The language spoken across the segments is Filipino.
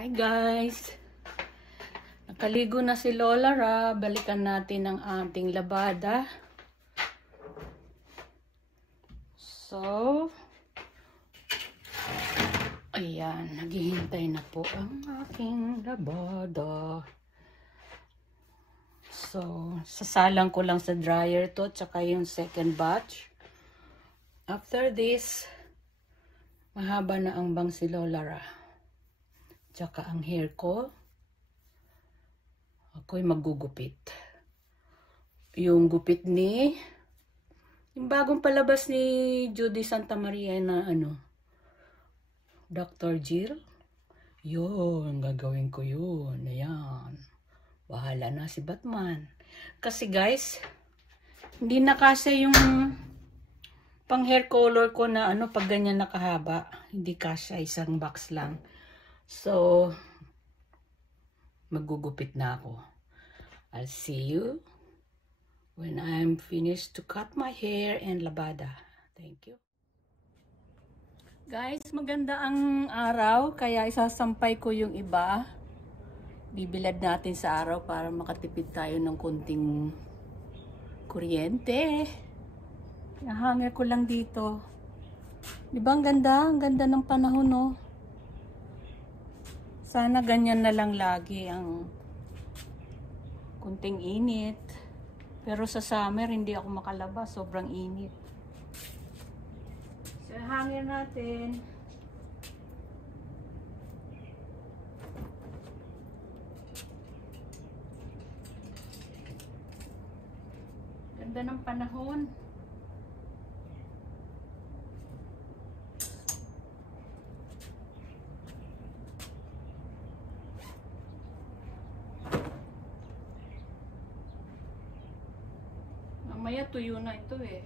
Hi guys! Nakaligo na si Lola Ra. Balikan natin ang ating labada. So, ayan. Naghihintay na po ang aking labada. So, sasalang ko lang sa dryer to. Tsaka yung second batch. After this, mahaba na ang bang si Lola Ra. Tsaka ang hair ko, ako'y magugupit. Yung gupit ni, yung bagong palabas ni Judy Santa Maria na Dr. Jill. Yun, gagawin ko yun. Ayan. Bahala na si Batman. Kasi guys, hindi na kasi yung pang hair color ko na pag ganyan nakahaba. Hindi kasi isang box lang. So, magugupit na ako. I'll see you when I'm finished to cut my hair and labada. Thank you. Guys, maganda ang araw, kaya isasampay ko yung iba. Bibilad natin sa araw para makatipid tayo ng konting kuryente. Nahanger ko lang dito. Di ba ang ganda? Ang ganda ng panahon, no? Sana ganyan na lang lagi ang kunting init. Pero sa summer, hindi ako makalabas. Sobrang init. So, hangin natin. Ganda ng panahon. Mamaya tuyo na ito eh.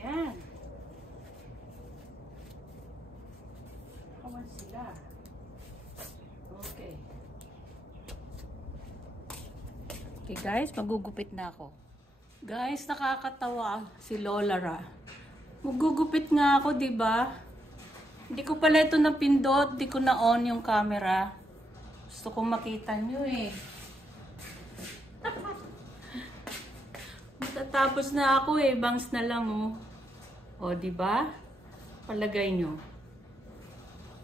Yan. Kawan sila. Okay. Okay guys, magugupit na ako. Guys, nakakatawa si Lola Ra. Magugupit nga ako, 'di ba? Hindi ko pala ito napindot, hindi ko na-on yung camera. Gusto kong makita nyo eh. Matatapos na ako eh, bangs na lang oh. O, diba? Palagay nyo.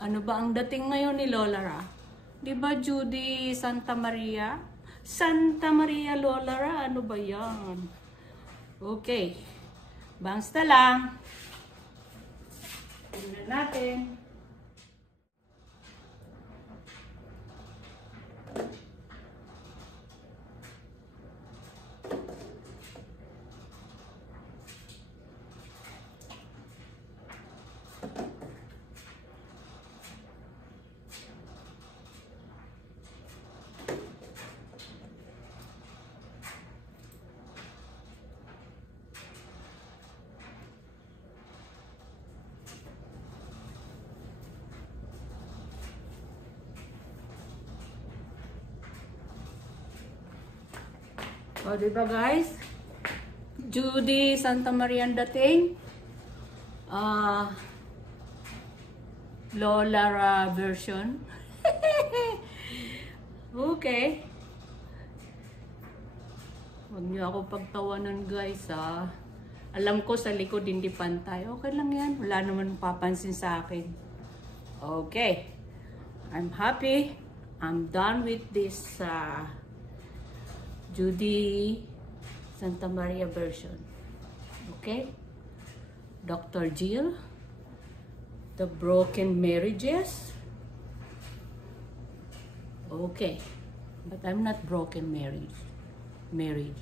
Ano ba ang dating ngayon ni Lola Ra? Diba Judy Santa Maria? Santa Maria Lola Ra, ano ba yan? Okay. Bangs na lang. Tingnan natin. O, diba guys? Judy Santa Maria ang dating. Lola Ra version. Okay. Huwag niyo ako pagtawanan guys ha. Alam ko sa likod hindi pantay. Okay lang yan. Wala naman papansin sa akin. Okay. I'm happy. I'm done with this Judy Santa Maria version. Okay? Dr. Jill. The broken marriages. Okay. But I'm not broken marriage.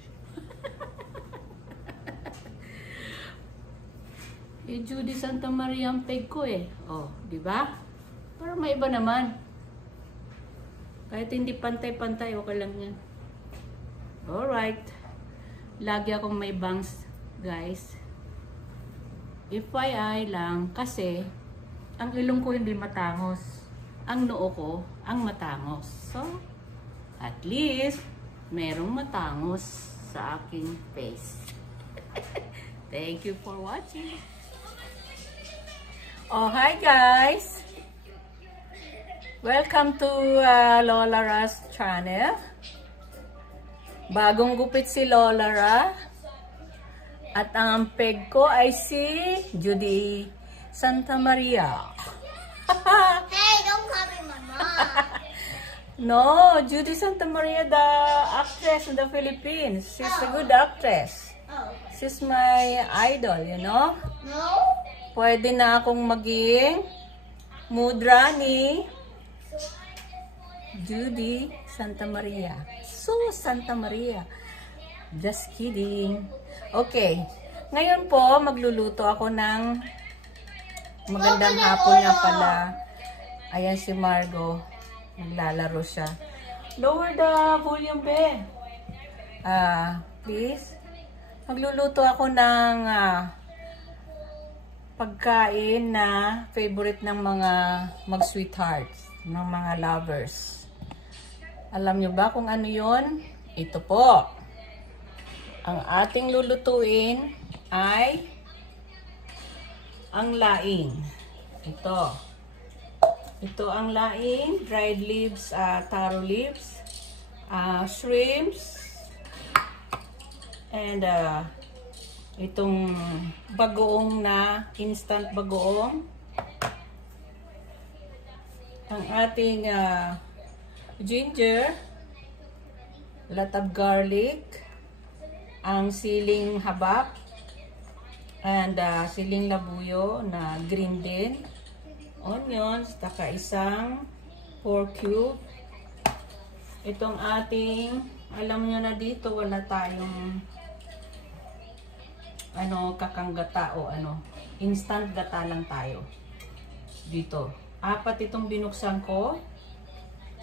Eh, Judy Santa Maria ang peg ko eh. Oh, di ba? Para may iba naman. Kahit hindi pantay-pantay, okay lang yan. Alright. Lagi akong may bangs, guys. FYI lang, kasi ang ilong ko hindi matangos. Ang noo ko, ang matangos. So, at least, merong matangos sa aking face. Thank you for watching. Oh, hi guys! Welcome to Lola Ra's channel. Bagong gupit si Lola Ra. At ang peg ko ay si Judy Santa Maria. Hey, don't call me mama. No, Judy Santa Maria, the actress in the Philippines. She's a good actress. Oh. She's my idol, you know? No? Pwede na akong maging mudra ni Judy Santa Maria. So, Santa Maria. Just kidding. Okay. Ngayon po, magluluto ako ng magandang hapon nga pala. Ayan si Margo. Naglalaro siya. Lower the volume, be. Please. Magluluto ako ng pagkain na favorite ng mga mag-sweethearts, ng mga lovers. Alam nyo ba kung ano yon? Ito po. Ang ating lulutuin ay ang laing. Ito. Ito ang laing, dried leaves, taro leaves, shrimps, and itong bagoong na instant bagoong. Ang ating ginger, latab garlic, ang siling habak, and siling labuyo na green din, onions, taka isang pork cube. Itong ating, alam nyo na dito, wala tayong kakang gata o instant gata lang tayo. Dito. 4 itong binuksan ko.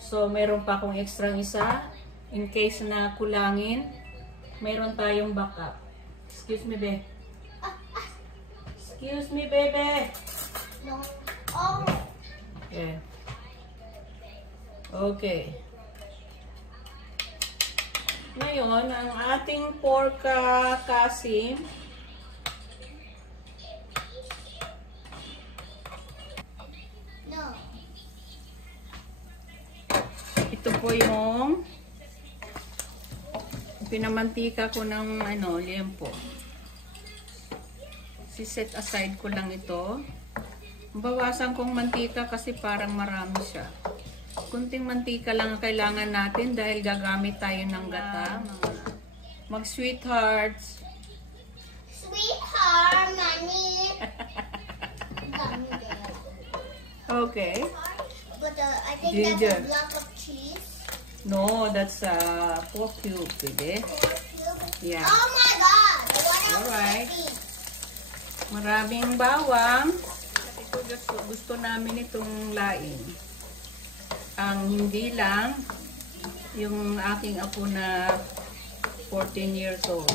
So, meron pa akong extra isa. In case na kulangin, meron tayong backup. Excuse me, be. Excuse me, baby. No. Oh. Okay. Okay. Ngayon, ang ating pork kasim. No. Ito po yung pinamantika ko ng liempo. Si-set aside ko lang ito. Bawasan kong mantika kasi parang marami siya. Kunting mantika lang ang kailangan natin dahil gagamit tayo ng gata. Mag-sweethearts. Sweetheart, money. Okay. But I think Ginger. that's a block of cheese. No, that's pork cube, baby. Yeah. Oh my god. What else? Alright. Maraming bawang. Ito gusto namin itong laing. Ang hindi lang yung aking apo na 14 years old.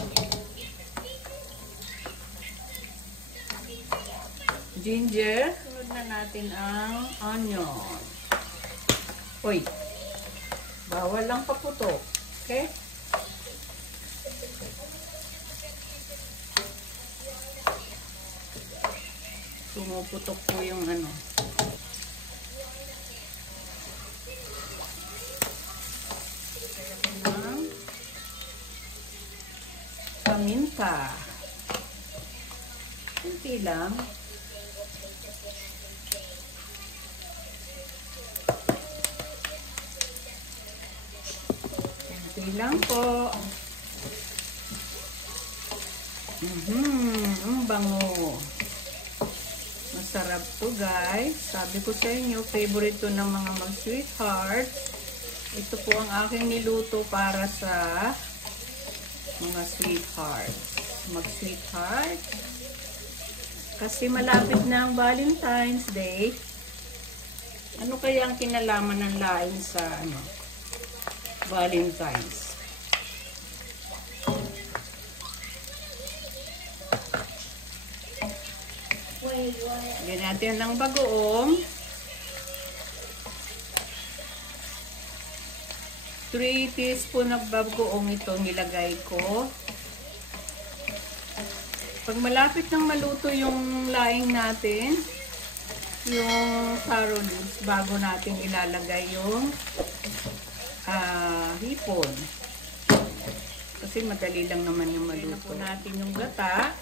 Ginger. Sunod na natin ang onion. Uy. Bawal lang paputok. Okay? Pumuputok po yung paminta. Kunti lang. Kunti lang po. Ang bango. Masarap to, guys. Sabi ko sa inyo, favorite to ng mga mag-sweethearts. Ito po ang aking niluto para sa mga sweethearts. Mag-sweethearts. Kasi malapit na ang Valentine's Day. Ano kaya ang kinalaman ng laing sa Valentine's? Lagyan natin ng bagoong. 3 teaspoon ng bagoong ito nilagay ko. Pag malapit nang maluto yung laing natin, yung taro leaves, bago natin ilalagay yung hipon. Kasi madali lang naman yung maluto. Po natin yung gata.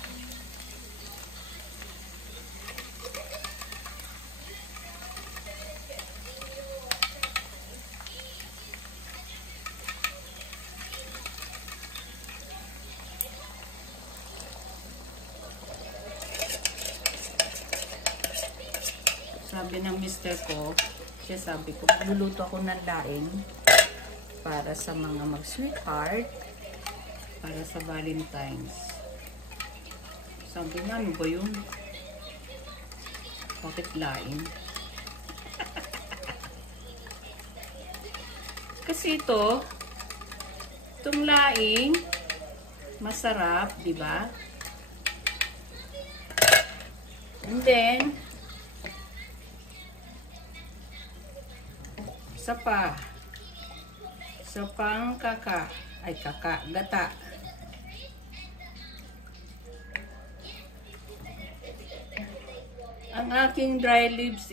Sabi ng mister ko, sabi ko, luluto ako ng laing para sa mga mag-sweetheart, para sa Valentine's. Sabi nga, ano ba yun? Bakit laing? Kasi itong laing, masarap, di ba? And then, isa pang gata. Ang aking dry leaves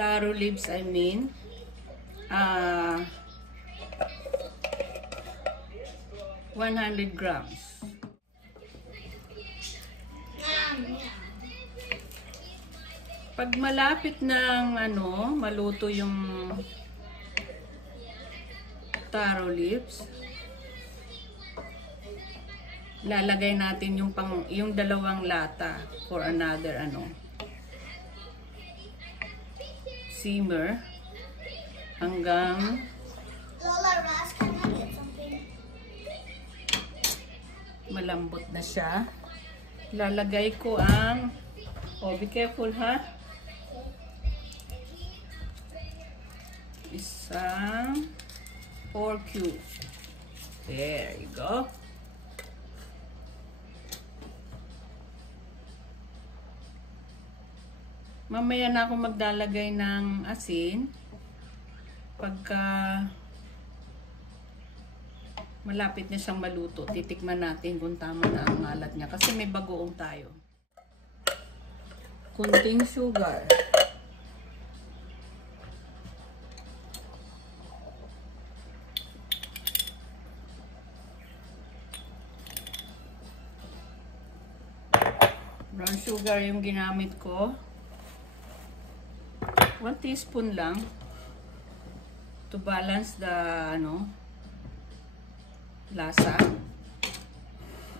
taro leaves 100 grams. Pag malapit ng maluto yung taro leaves, lalagay natin yung dalawang lata for another simmer hanggang malambot na siya. Lalagay ko ang be careful ha. Isang 4 cube. There you go. Mamaya na ako maglalagay ng asin. Pagka malapit na siyang maluto, titikman natin kung tama na ang alat niya. Kasi may bagoong tayo. Kunting sugar. Brown sugar yung ginamit ko. 1 teaspoon lang to balance the lasa.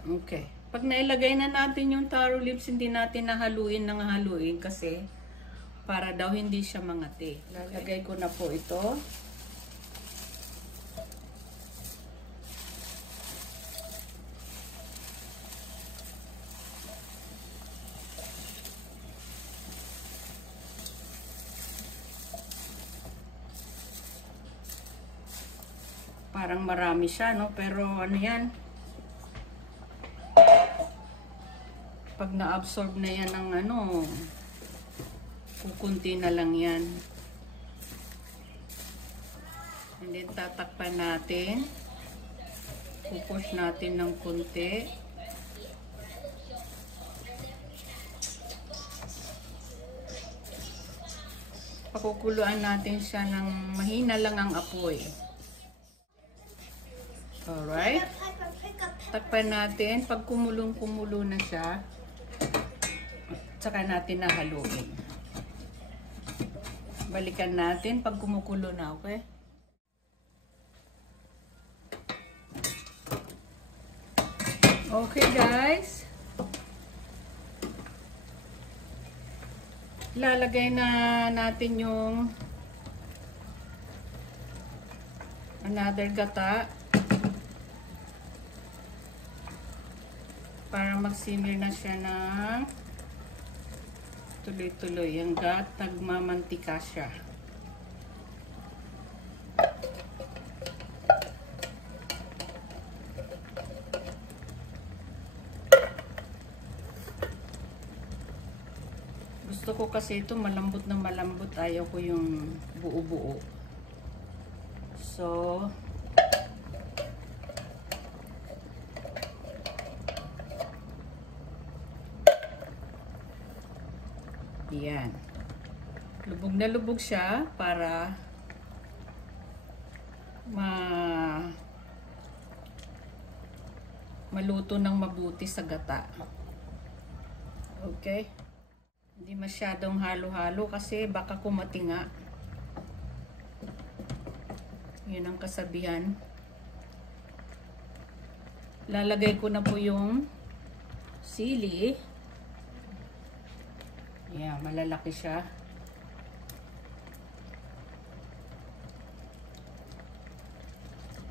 Okay. Pag nailagay na natin yung taro leaves, hindi natin nahaluin kasi para daw hindi siya mangati. Lalagay ko na po ito. Parang marami siya, no? Pero yan? Pag na-absorb na yan ng kukunti na lang yan. And then tatakpan natin. Pupush natin ng kunti. Pakukuluan natin siya ng mahina lang ang apoy. Alright. Takpan natin. Pag kumulong-kumulo na siya, saka natin nahaluin. Balikan natin pag kumukulo na, okay? Okay, guys. Lalagay na natin yung another gata. Para mag-simmer na siya ng tuloy-tuloy. Hanggat nagmamantika siya. Gusto ko kasi ito malambot na malambot. Ayaw ko yung buo-buo. So, Yan. Lubog na lubog siya para maluto ng mabuti sa gata. Okay? Hindi masyadong halo-halo kasi baka kumatinga. Yun ang kasabihan. Lalagay ko na po yung sili. Yeah, malalaki siya.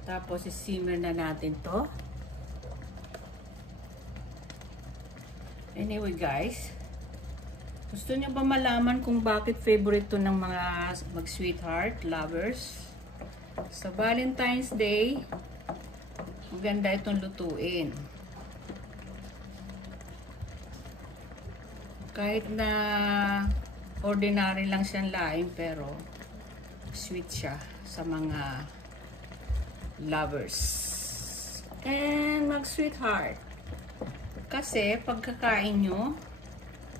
Tapos i-simmer na natin to. Anyway guys, gusto niyo ba malaman kung bakit favorite to ng mga mag-sweetheart lovers? Sa Valentine's Day, maganda itong lutuin. Kahit na ordinary lang siyang laing, pero sweet siya sa mga lovers and mag-sweetheart. Kasi pagkakain nyo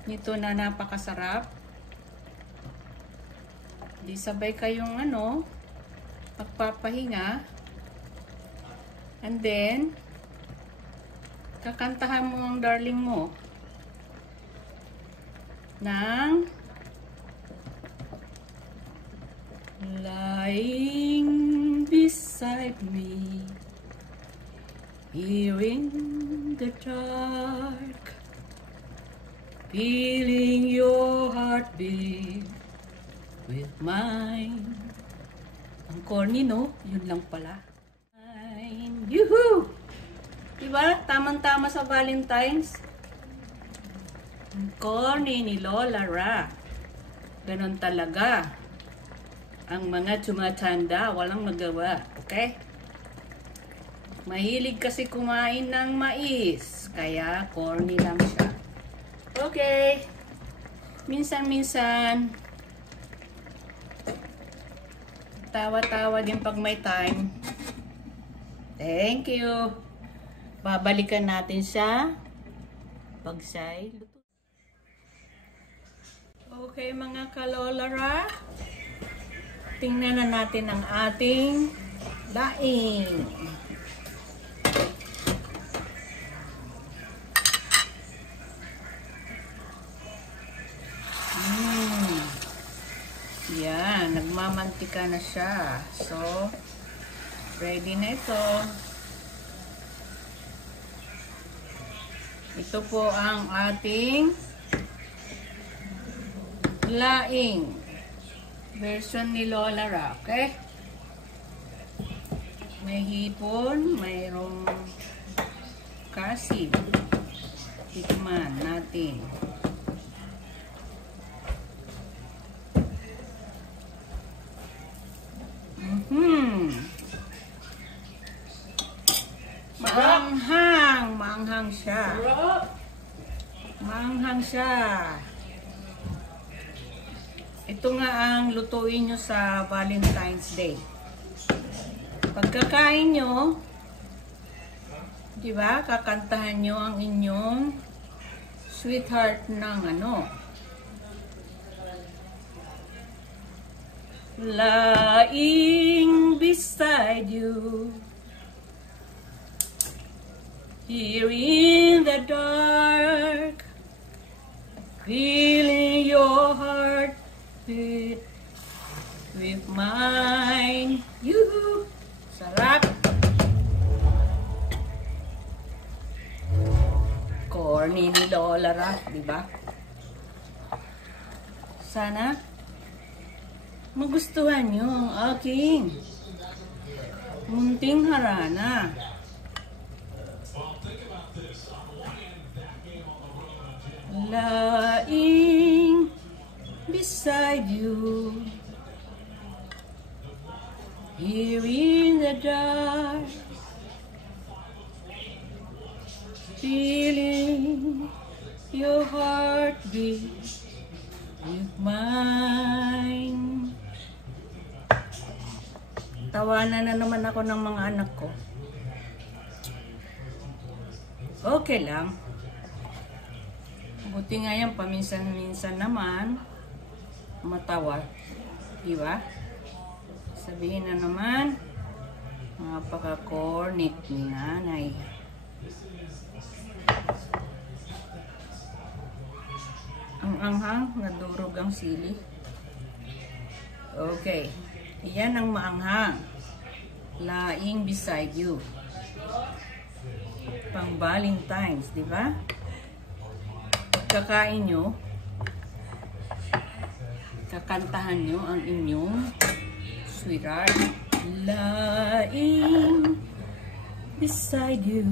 nito na napakasarap, di sabay kayong magpapahinga, and then kakantahan mo ang darling mo ng lying beside me here in the dark, feeling your heartbeat with mine. Ang corny, no? Yun lang pala. Yuhu! Diba? Tamang-tama sa Valentine's. Ang corny ni Lola Ra. Ganon talaga. Ang mga tumatanda, walang magawa. Okay? Mahilig kasi kumain ng mais. Kaya corny lang siya. Okay. Minsan-minsan, tawa-tawa din pag may time. Thank you. Babalikan natin siya pag siya'y luto. Okay mga kalolara, tingnan na natin ang ating daing. Yan, nagmamantika na siya. So, ready na ito. Ito po ang ating laing version ni Lola Ra, okay? May hipon, mayroong kasi. Tikman natin. Maanghang siya. Maanghang siya. Ito nga ang lutuin nyo sa Valentine's Day. Pagkakain nyo, di ba, kakantahan nyo ang inyong sweetheart ng lying beside you here in the dark, feeling your heart beat with mine. Yuhu! Sarap! Corny ni Lola Ra, di ba? Sana magustuhan nyo ang aking munting harana. Lying beside you here in the dark, feeling your heartbeat with mine. Tawanan na naman ako ng mga anak ko. Okay lang. Buti nga yan, paminsan-minsan naman, matawa. Diba? Sabihin na naman, napaka-cornet ni nanay. Ang anghang, nadurog ang sili. Okay. Yan ang maanghang. Laing beside you. Pang Valentine's, di ba? Kakain nyo, kakantahan nyo ang inyong sweetheart. Lying beside you.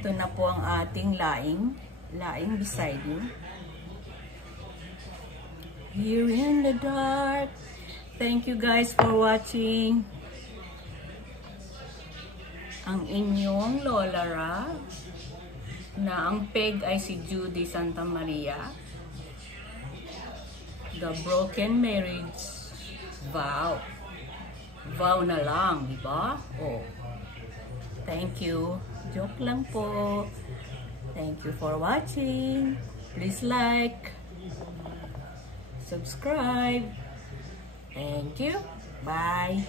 Ito na po ang ating lying beside you. Here in the dark. Thank you guys for watching. Ang inyong Lola Ra, na ang peg ay si Judy Santa Maria. The broken marriage vow. Vow na lang, di ba? Oh. Thank you. Joke lang po. Thank you for watching. Please like, subscribe. Thank you. Bye.